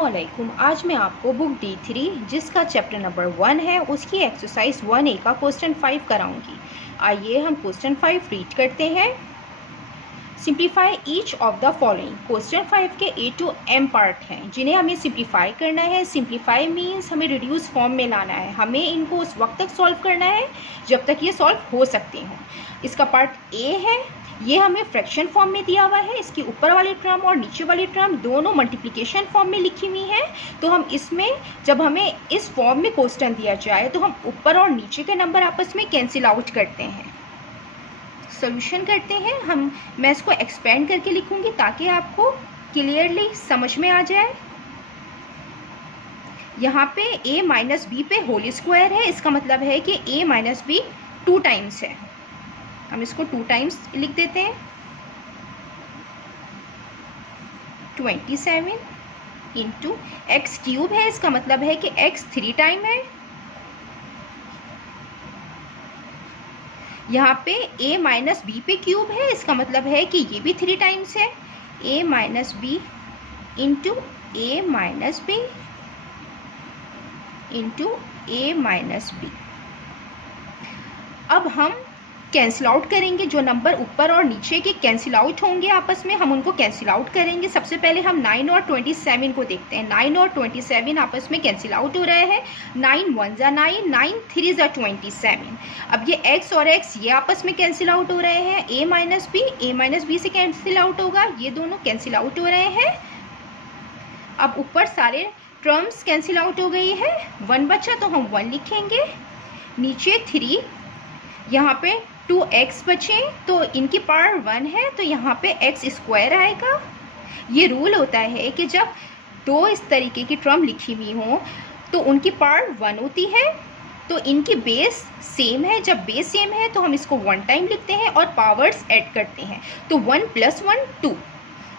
अस्सलामुअलैकुम। आज मैं आपको बुक D3 जिसका चैप्टर नंबर 1 है उसकी एक्सरसाइज 1A का क्वेश्चन 5 कराऊंगी। आइए हम क्वेश्चन 5 रीड करते हैं। Simplify each of the following. Question 5 के A to M पार्ट हैं जिन्हें हमें सिंप्लीफाई करना है। सिंप्लीफाई मीन्स हमें रिड्यूस फॉर्म में लाना है। हमें इनको उस वक्त तक सॉल्व करना है जब तक ये सॉल्व हो सकते हों। इसका पार्ट A है, ये हमें फ्रैक्शन फॉर्म में दिया हुआ है। इसकी ऊपर वाली टर्म और नीचे वाली टर्म दोनों मल्टीप्लिकेशन फॉर्म में लिखी हुई हैं। तो हम इसमें जब हमें इस फॉर्म में क्वेश्चन दिया जाए तो हम ऊपर और नीचे के नंबर आपस में कैंसिल आउट करते हैं। सॉल्यूशन करते हैं मैं इसको एक्सपेंड करके लिखूंगी ताकि आपको क्लियरली समझ में आ जाए। यहाँ पे a माइनस बी पे होल स्क्वायर है, इसका मतलब है कि a माइनस बी 2 टाइम्स है। हम इसको 2 टाइम्स लिख देते हैं। 27 इंटू एक्स क्यूब है, इसका मतलब है कि x 3 टाइम है। यहाँ पे a माइनस बी पे क्यूब है, इसका मतलब है कि ये भी 3 टाइम्स है। a minus b into a minus b into a minus b. अब हम कैंसिल आउट करेंगे। जो नंबर ऊपर और नीचे के कैंसिल आउट होंगे आपस में हम उनको कैंसिल आउट करेंगे। सबसे पहले हम 9 और 27 को देखते हैं। 9 और 27 आपस में कैंसिल आउट हो रहे हैं। 9 1 जा 9, 9 3 जा 27। अब ये x और x ये आपस में कैंसिल आउट हो रहे हैं। a माइनस बी से कैंसिल आउट होगा, ये दोनों कैंसिल आउट हो रहे हैं। अब ऊपर सारे टर्म्स कैंसिल आउट हो गई है। 1 बचा तो हम 1 लिखेंगे। नीचे 3, यहाँ पे 2x बचे तो इनकी पावर 1 है तो यहाँ पे x स्क्वायर आएगा। ये रूल होता है कि जब दो इस तरीके की टर्म लिखी हुई हो तो उनकी पावर 1 होती है तो इनकी बेस सेम है। जब बेस सेम है तो हम इसको 1 टाइम लिखते हैं और पावर्स ऐड करते हैं। तो 1 + 1 2।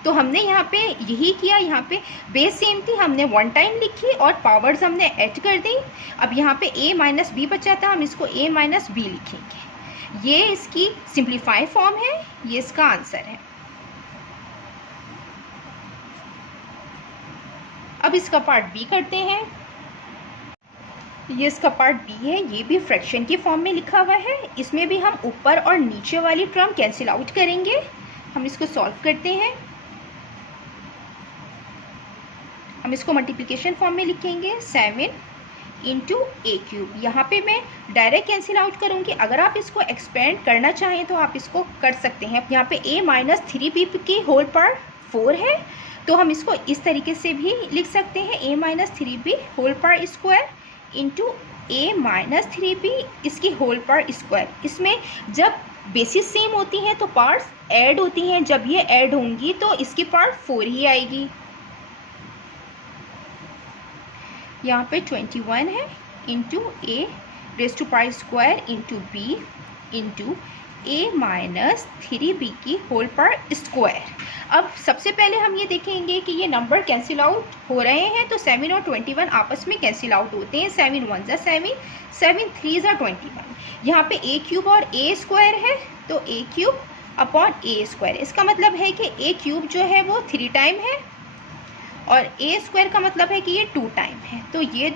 तो हमने यहाँ पे यही किया। यहाँ पे बेस सेम थी, हमने 1 टाइम लिखी और पावर्स हमने ऐड कर दी। अब यहाँ पे a माइनस बी बचा था, हम इसको a माइनस बी लिखेंगे। ये इसकी सिंप्लीफाई फॉर्म है, ये इसका आंसर है। अब इसका पार्ट बी करते हैं। ये इसका पार्ट बी है, ये भी फ्रैक्शन की फॉर्म में लिखा हुआ है। इसमें भी हम ऊपर और नीचे वाली टर्म कैंसिल आउट करेंगे। हम इसको सॉल्व करते हैं। हम इसको मल्टीप्लिकेशन फॉर्म में लिखेंगे। 7 इंटू ए क्यूब। यहाँ पे मैं डायरेक्ट कैंसिल आउट करूँगी। अगर आप इसको एक्सपेंड करना चाहें तो आप इसको कर सकते हैं। यहाँ पे a माइनस 3b की होल पावर 4 है तो हम इसको इस तरीके से भी लिख सकते हैं। a minus 3b whole power square into a minus 3b इसकी होल पावर स्क्वायर। इसमें जब बेसिस सेम होती हैं तो पार्ट्स ऐड होती हैं। जब ये ऐड होंगी तो इसकी पावर 4 ही आएगी। यहाँ पे 21 है into a raise to power square into b into a minus 3b की होल पावर स्क्वायर। अब सबसे पहले हम ये देखेंगे कि ये नंबर कैंसिल आउट हो रहे हैं तो 7 और 21 आपस में कैंसिल आउट होते हैं। 7 1 जा 7, 7 3 जा 21। यहाँ पे a क्यूब और a स्क्वायर है तो a cube upon a square. इसका मतलब है कि a क्यूब जो है वो 3 टाइम है और a स्क्वायर का मतलब है कि ये 2 टाइम है। तो ये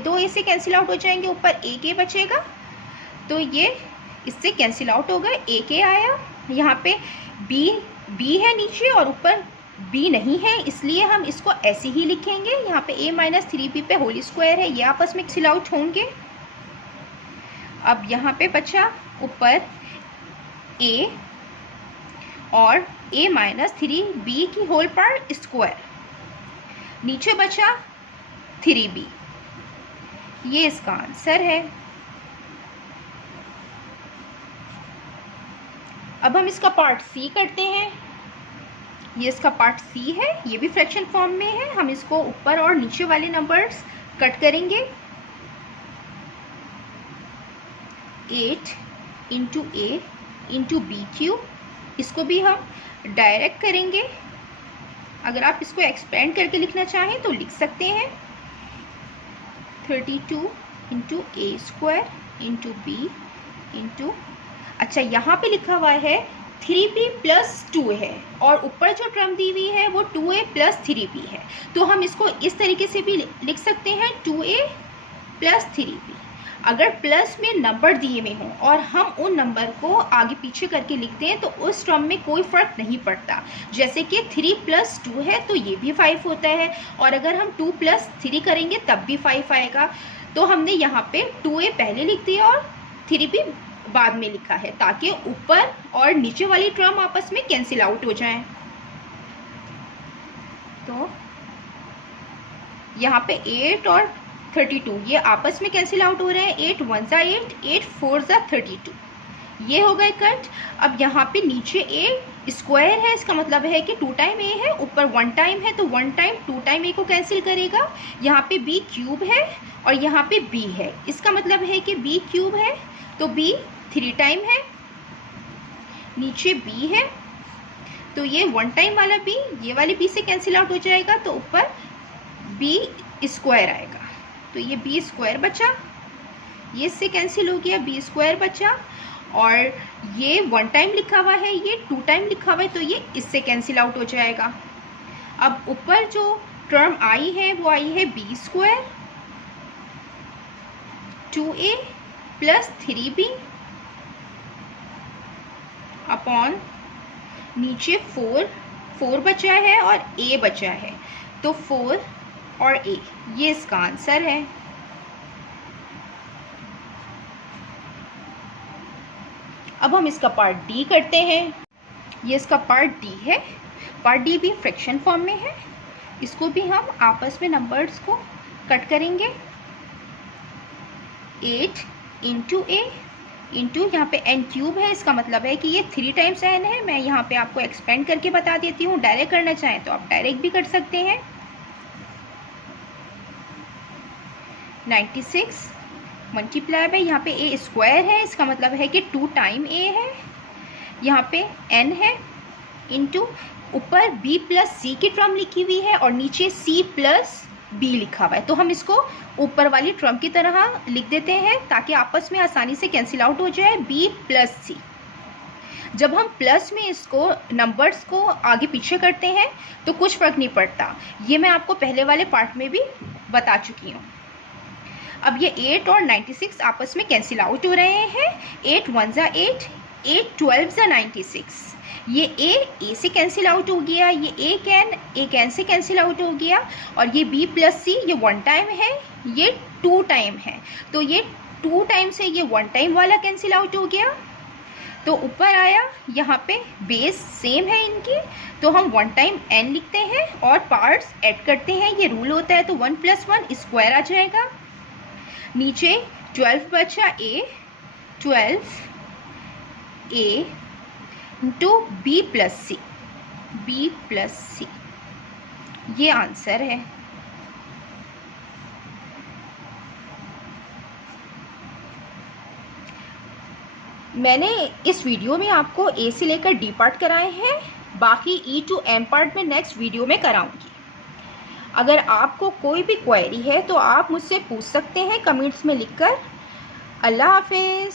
2a से कैंसिल आउट हो जाएंगे। ऊपर a बचेगा तो ये इससे कैंसिल आउट हो गए। a आया। यहाँ पे b है नीचे और ऊपर b नहीं है, इसलिए हम इसको ऐसे ही लिखेंगे। यहाँ पे a माइनस 3b पे होल स्क्वायर है, ये आपस में कैंसिल आउट होंगे। अब यहाँ पे बचा ऊपर a और a माइनस 3b की होल पावर स्क्वायर, नीचे बचा 3b। ये इसका आंसर है। अब हम इसका पार्ट सी करते हैं। ये इसका पार्ट सी है, ये भी फ्रैक्शन फॉर्म में है। हम इसको ऊपर और नीचे वाले नंबर्स कट करेंगे। 8 into a into b cube, इसको भी हम डायरेक्ट करेंगे। अगर आप इसको एक्सपेंड करके लिखना चाहें तो लिख सकते हैं। 32 into a square into b into, अच्छा यहाँ पे लिखा हुआ है 3b प्लस 2 है और ऊपर जो टर्म दी हुई है वो 2a प्लस 3b है, तो हम इसको इस तरीके से भी लिख सकते हैं 2a प्लस 3b। अगर प्लस में नंबर दिए हुए हों और हम उन नंबर को आगे पीछे करके लिखते हैं तो उस टर्म में कोई फ़र्क नहीं पड़ता। जैसे कि 3 प्लस 2 है तो ये भी 5 होता है, और अगर हम 2 प्लस 3 करेंगे तब भी 5 आएगा। तो हमने यहाँ पे 2a पहले लिख दिया और 3b बाद में लिखा है, ताकि ऊपर और नीचे वाली टर्म आपस में कैंसिल आउट हो जाएं। तो यहाँ पे 8 और 32 ये आपस में कैंसिल आउट हो रहे हैं। 8 1 ज़ा 8, 8 4 ज़ा 32, ये हो गए कट। अब यहाँ पे नीचे a स्क्वायर है, इसका मतलब है कि 2 टाइम a है, ऊपर 1 टाइम है, तो 1 टाइम 2 टाइम a को कैंसिल करेगा। यहाँ पे b क्यूब है और यहाँ पे b है, इसका मतलब है कि b क्यूब है तो b 3 टाइम है, नीचे b है तो ये 1 टाइम वाला b ये वाले b से कैंसिल आउट हो जाएगा, तो ऊपर b स्क्वायर आएगा, तो ये b स्क्वायर बचा, ये इससे कैंसिल हो गया, b स्क्वायर बचा, और ये 1 टाइम लिखा हुआ है, ये 2 टाइम लिखा हुआ है, तो ये इससे कैंसिल आउट हो जाएगा। अब ऊपर जो टर्म आई है वो आई है b square 2a plus 3b upon नीचे 4 बचा है और a बचा है, तो 4 और a, ये इसका आंसर है। अब हम इसका पार्ट डी करते हैं। ये इसका पार्ट डी है, पार्ट डी भी फ्रैक्शन फॉर्म में है, इसको भी हम आपस में नंबर्स को कट करेंगे। 8 इंटू a इंटू यहाँ पे n क्यूब है, इसका मतलब है कि ये 3 टाइम्स n है। मैं यहाँ पे आपको एक्सपेंड करके बता देती हूँ, डायरेक्ट करना चाहें तो आप डायरेक्ट भी कर सकते हैं। 96 मल्टीप्लाई बाय यहाँ पे a स्क्वायर है, इसका मतलब है कि 2 टाइम a है, यहाँ पे n है, इंटू ऊपर b प्लस c की टर्म लिखी हुई है और नीचे c प्लस b लिखा हुआ है, तो हम इसको ऊपर वाली टर्म की तरह लिख देते हैं ताकि आपस में आसानी से कैंसिल आउट हो जाए, b प्लस c। जब हम प्लस में इसको नंबर्स को आगे पीछे करते हैं तो कुछ फ़र्क नहीं पड़ता, ये मैं आपको पहले वाले पार्ट में भी बता चुकी हूँ। अब ये 8 और 96 आपस में कैंसिल आउट हो रहे हैं। 8 1 ज़ा 8, 8 12 ज़ा 96, ये a से कैंसिल आउट हो गया, ये a can say cancel out हो गया, और ये b प्लस c ये 1 टाइम है, ये 2 टाइम है, तो ये 2 टाइम से ये 1 टाइम वाला कैंसिल आउट हो गया। तो ऊपर आया, यहाँ पे बेस सेम है इनकी, तो हम 1 टाइम n लिखते हैं और पार्ट्स ऐड करते हैं, ये रूल होता है, तो 1 + 1 स्क्वायर आ जाएगा। नीचे 12 बचा a, 12 a into b plus c, ये आंसर है। मैंने इस वीडियो में आपको a से लेकर d पार्ट कराए हैं, बाकी e to m पार्ट में नेक्स्ट वीडियो में कराऊंगी। अगर आपको कोई भी क्वेरी है तो आप मुझसे पूछ सकते हैं कमेंट्स में लिखकर। अल्लाह हाफिज़।